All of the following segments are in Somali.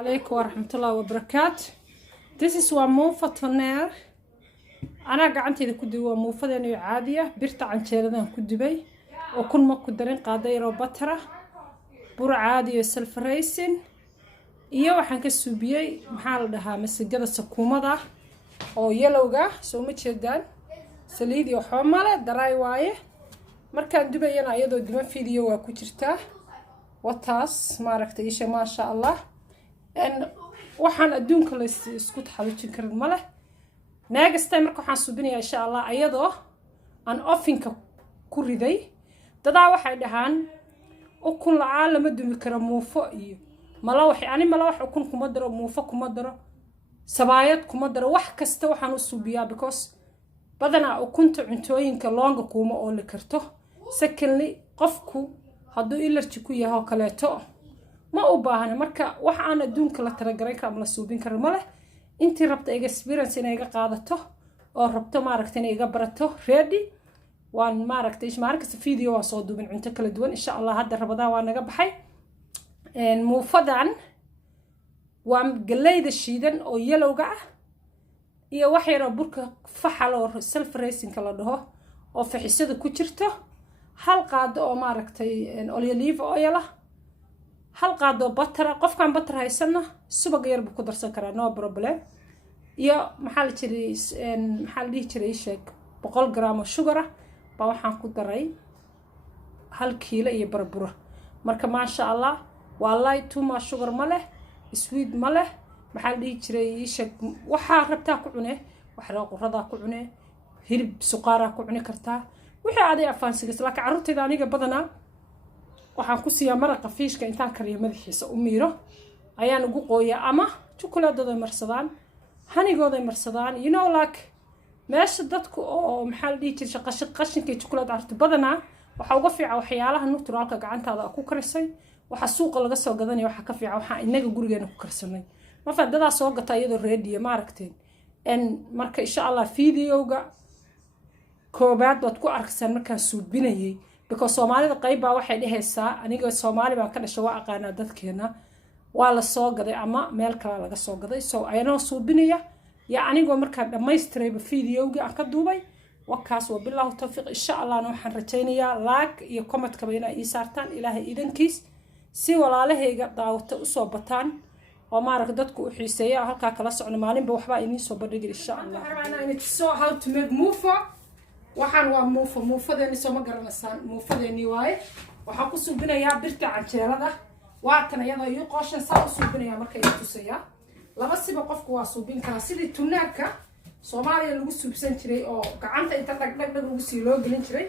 عليكم ورحمة الله وبركاته. This is موفة تونير. أنا قعدت إذا كنت موفة يعني عادية برت عن شيلدان كنت بي وكل ما كنت درين قاضي روبترة بور عادي سلف ريسين iyo waxaan ka suubiyay maxaa la dhahaa masagada sakuumada oo yelowga soo ma jeedaan saliid iyo xomale daray waaye markaan dubayana iyadoo duban fiidiyo waa ku jirtaa wataas maaragtay isha ma sha Allah waxaan adduunka la isku taxalujin karin male naagastay marka waxaan suubinayaa insha Allah iyadoo aan ofinka ku riday dadaa waxay dhahaan ukun la caalama dumi kara muufo iyo malawax yani malawax ukun kuma daro muufo kuma daro sabaayad kuma daro wax kasta waxaan u suubiyaa because badana ukunta cuntooyinka loonga kuma oo la karto secondly qofku hadduu allergy ku yahay kaleeto ma u baahna marka wax aan adduunka la taragalay ka la suubin karo male intii rabta experience inay iga qaadato oo rabto maaragtay inay iga barato ready waan maaragtay ismaarkasta video waa soo duubin cunto kala duwan insha Allah hadda rabadaan waa naga baxay muufadan waa galeyda shiidan oo yelowga ah iyo wax yar oo burka faxal oo self racing la dhaho oo faxisada ku jirto hal qaado oo maaragtay olive oil ah hal qaado butter qofkan butter haysana subag yar buu ku darsan karaa no problem iyo maxaa la jiray sheeg 100 gram oo sugar ah ba waxaan ku daray 1 kiilo iyo barbura marka ma sha Allah والله توما شجر مله سويد مله محل يجري يشك وحا ربتا كعنه وحرا قردا كعنه هرب سقارة كعنه كرتا وحي عادي أفانسيس لكن عروتي ذانيك بدنا وحن كسيا مرقة فيش كإنتان كريه مدحيس أميره أيان وقوية أما شوكولاتة ذا مرصدان هني جوذا مرصدان you know like ماش ضدكو أو محل يجري قشن كي شوكولاتة عرفت بدنا وحوقفي على حيالها النوترالك قعنت هذا أكو كرسي waxa suuqa laga soo gadanay waxa ka fiican waxa inaga gurigeena ku karsanay ma fadada soo gata iyadoo ready ma aragteen marka insha Allah videoga koobaad wad ku arkaysan marka suubinayay because Soomaalida qayb baa waxay dhahaysaa aniga Soomaali baan ka dhashay waa aqaana dadkeena waa la soo gaday ama meel kale laga soo gaday so ayana suubinaya ya aniga marka dhamaystiray videoga aan ka duubay wakaas wabillahi tawfiq insha Allah waxaan rajaynayaa like iyo comment ka bayna ii saartaan ilaahay idankiis si walaalahayga daawata u soo bataan oo maarag dadku u xiiseeyaa halka kala socno maalinba waxba inii soo bandhigay insha Allah waxaan soo how to make muufa waxaan waa muufadeeni soo ma garanaysan muufadeeni waaye waxaan ku suubinayaa birta canjeelada waatan iyada iyo qooshan saa u suubinayaa marka ay tusayaan laba siba qofku waa suubin kara sidii tunaarka Soomaaliya lagu suubsan jiray oo gacanta inta dhagdhag lagu sii loo gelin jiray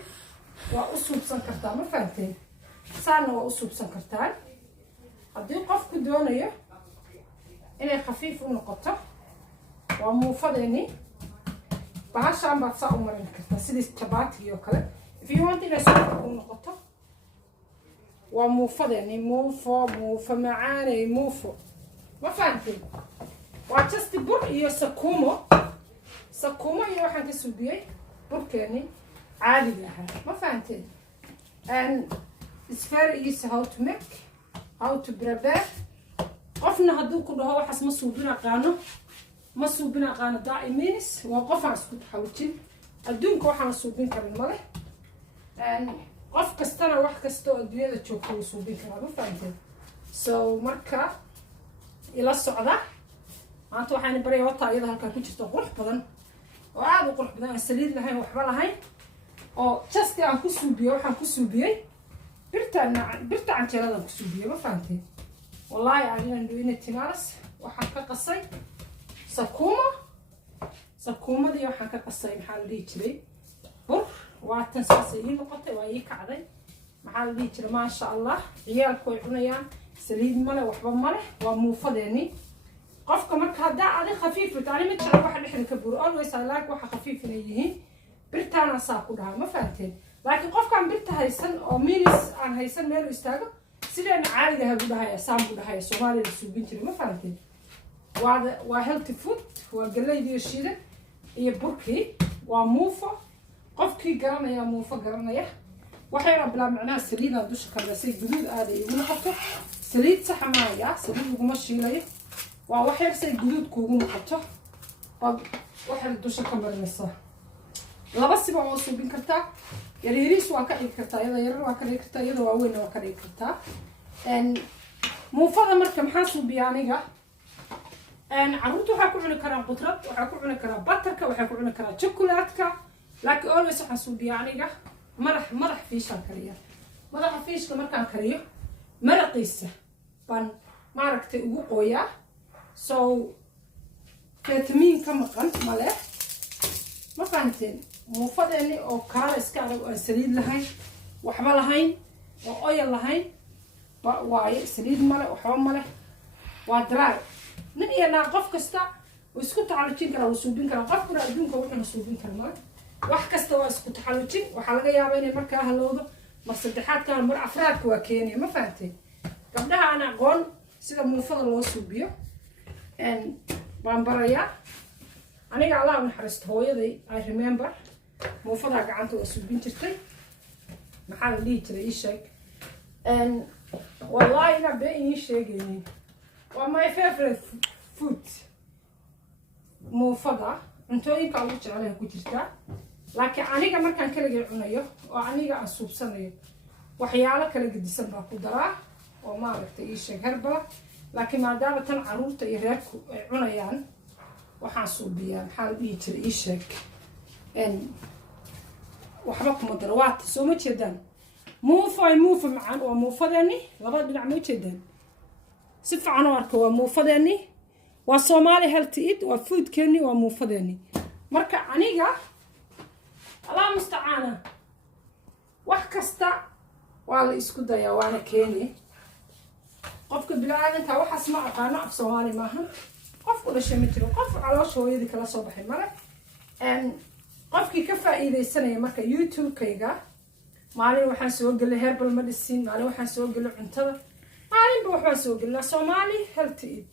waa u suubsan kartaa ma fahanteen saana waa u suubsan kartaan haddii qofku doonayo inay khafiif u noqoto waa muufadeeni bahashaan baad saa u marin kartaa sidii chapati oo kale if you want inay saa u noqoto waa muufadeeni muufa macaanay muufo ma fahanteen waa just bur iyo sakuumo iyo waxaan ka suubiyay burkeeni caadiga ahaa ma fahanteen It's very easy how to make, how to prepare. قفنا هدوك كله هو حس مصوبنا قانو دائمينس وقف على سكوت حاولتين الدون كوحنا مصوبين كرن ماله قف كستنا واحد كستو الدنيا تشوفوا مصوبين كرن فهمتين so مركا إلى الصعدة أنتوا حين بري وطا أيضا هالكا كنتوا قرح بدن وعادوا قرح بدن السليد لهاي وحبالها هاي أو جستي عن كسوبية وحن كسوبية برتا عن جلالة كسوبية ما فهمتين والله يعني ندوين التنارس وحكا قصي سكومة دي وحكا قصي محال دي جري بر واتنساسيين نقطة ويك عدي محال دي جري ما شاء الله عيال كوي عنيان سليد ملح وحبا ملح وموفديني قفك مركا دا عدي خفيف بتاني متشعر واحد نحن كبور always I like واحد خفيف نيهين برتانا ساقو لها ما فهمتين لكن قف كان برتا هيسن أو مينس عن هيسن ميلو يستاجو سيدنا عادي ده بدها سامبو ده سومالي السوبين تري ما فهمتين وهيلثي فود وقلي دي الشيء هي بركي وموفا قف كي قرنا يا موفا قرنا يا وحيرا بلا معناه سلينا دوش كذا سيد جدود هذا يقول حتى سليد صح معايا سليد ومشي ليه وواحد سي جدود كوجون قطة واحد دوشة كمل نصا لا بس بقى وصوبين كرتا يريريس واكا كرتا يلا يرر واكا كرتا يلا وين واكا كرتا ان مو فضا مركم حاسو بيانيغا ان عروتو waxaa ku cuni karaa qudrad waxaa ku cuni karaa batarka waxaa ku cuni karaa chocolatka laakiin always waxaa soo biyaaniga madax fiisha kariya madaxa fiishka markaan kariyo maraqiisa ban maaragtay ugu qooyaa so vitamin ka maqan male ma fahanteen muufadeeni oo kaala iska adag oo saliid lahayn waxba lahayn oo oil lahayn waaye saliid male waxba male waa dry nin iyo naa qof kasta oo isku taxalujin kara oo suubin kara qofkuna adduunka wuxuu suubin karaa wax kasta waa isku taxalujin waxa laga yaabaa inay markaa halowdo mar saddexaad ka mar afraadka waa keenay ma fahanteen gabdhaha aan aqoon sida muufada loo suubiyo baan barayaa aniga Allah u naxariisto hooyaday I remember muufada gacanta waa suubin jirtay maxaa la dhihi jiray ii sheeg wallahi ina been ii sheegaynin waa my favorite food muufada cuntooyinka ugu jecelahay ku jirtaa laakiin aniga markaan kaliya cunayo oo aniga aan suubsanayo waxyaalo kala gedisan baa ku daraa oo maaragtay ii sheeg herbal laakiin maadaama tan caruurta iyo reerku ay cunayaan waxaan suubiyaa maxaa la dhihi jiray ii sheeg waxba kuma daro waata soo ma jeedaan muufa macaan waa muufadeeni labada dhinac ma jeedaan si fiican u arko waa muufadeeni waa Somali healthy eat waa food keeni waa muufadeeni marka aniga Allah musta'ana wax kasta waa la isku dayaa waana keeni qofka bilaadanka waxaas ma aqaano af Soomaali maahan qofku dhashay ma jiro qof caloosha hooyadii kala soo baxay mare qofkii ka faa'iideysanaya marka YouTube-kayga maalin waxaan soo galay herbal medicine maalin waxaan soo galay cuntada maalin waxaan soo galay Somali healthy eat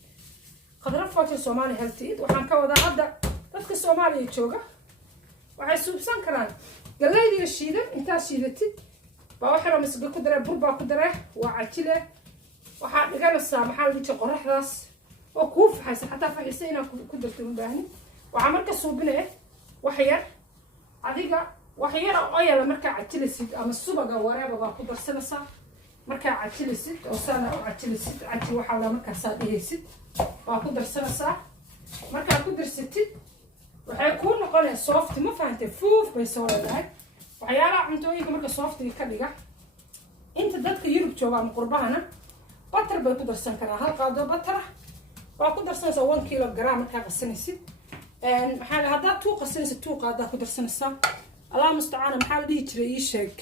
qadra faato Somali healthy eat waxaan ka wadaa hadda dadka Soomaaliya jooga waxay suubsan karaan galaydiga shiidan inta shiidatid baa waxa la masga ku daray burba ku daray waa cajile waxa dhiganaysaa maxaa la dhigay qoraxdaas oo ku faxaysa xataa faxaysa inaa ku darto u baahan waxa marka suubinay wax yar adiga wax yar oo yala marka cajilisid ama subaga wareeba baa ku darsanaysaa marka cajilisid oo sana oo cajilisid caji waxa la marka saadiyaysid baa ku darsanaysaa marka ku darsatid waxay ku noqonaysaa soft ma fahamtay fuuf bay soo leedahay waxyaalaha cuntooyinka marka softiga ka dhiga inta dadka Yurub jooga ama qurbahana butter bay ku darsan karaan hal qaado butter waa ku darsanaysaa 1 kilogram marka qasanaysid maxaa la hadaa tuu qasanaysid tuu qaada ku darsanaysaa Allah musta'ana maxaa la dhihi jiray ii sheeg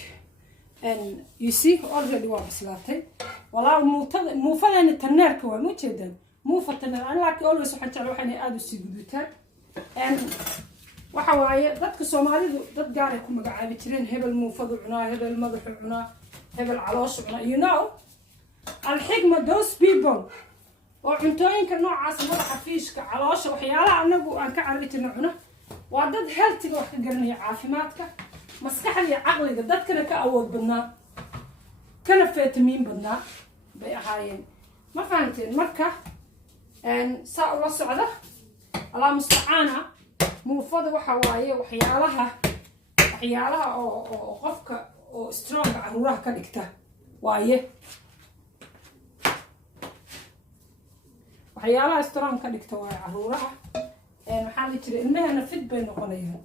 you see already waa bislaatay walaa muufadani taneerka waa ma jeedaan muufatana aan laakiin always waxaan jeclahay waxay aad u sii gudutaan waxa waaye dadka Soomaalidu dad gaar ah ku magacaabi jireen hebel muufadu cunaa hebel madaxu cunaa hebel caloosh cunaa you know alxigma those people oo cuntooyinka noocaas madaxa fiishka caloosha waxyaalaha anagu aan ka carri jirnay cuna waa dad healthy wax ka garanaya caafimaadka maskaxda iyo caqliga dadkana ka awood badnaa kana vitamin badnaa bay ahaayeen ma fahanteen marka saa ula socda Allah musta'ana muufada waxa waaye waxyaalaha oo qofka oo strong caruuraha ka dhigta waaye waxyaalaha strong ka dhigta waa caruuraha maxaa la jiray ilmahana fit bay noqonayaan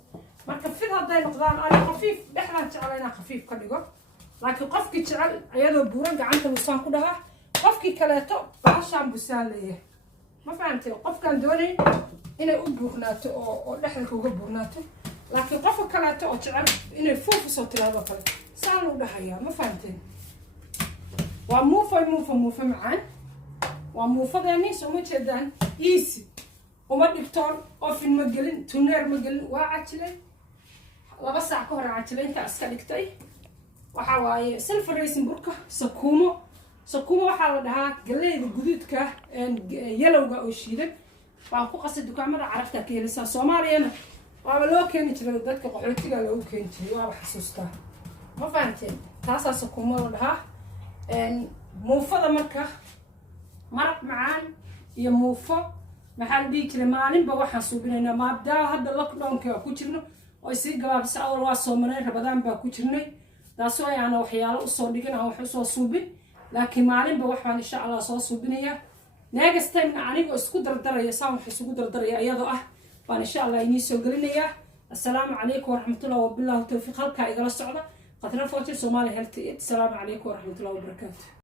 marka fit haday noqdaan aan khafiif dhexdan jeclayna khafiif ka dhigo laakiin qofkii jecel ayadoo buuran gacanta lusaan ku dhaga qofkii kaleeto baashaan busaaleeyahay ma fahamtay qofkan doonay inay u buurnaato oo dhexda uga buurnaato laakiin qofka kaleeto oo jecel inay fuuf soo tiraado kale saan u dhahayaa ma fahamtay waa muufa macaan waa muufadani soo ma jeedaan easy uma dhigtoon ofin ma gelin tuneer ma gelin waa cajilay 2 saac ka hor cajilay inta iska dhigtay waxa waaye silver raisin burka sakuumo waxa la dhahaa galeyda guduudka yelowga oo shiidan baa ku qasay dukaamada carabta ka helisa Soomaaliyana waa loo keeni jiray dadka qaxootiga loo keeni jiray waa xasuustaa ma fahanteen taas sakuumo la dhahaa muufada marka maraq macaan iyo muufo maxaa la dhihi jiray maalinba waxaan suubinaynaa maabdaa hadda lockdownka ku jirno oo sii gabaabisa awal waa soo maray rabadaan baa ku jirnay taasoo ayaana waxyaalo usoo dhigin aan wax usoo suubin laakiin maalinba waxaan insha allah soo suubinayaa next time anigoo isku dardaraya saan wax isugu dardaraya iyadoo ah baan insha allah inii soo gelinayaa assalaamu calaykum waraxmatullahi wabilaahi tawfiiq halkaa igala socda qatra footi Somali Health Aid. Assalamu alaikum warahmatullahi wabarakatuh.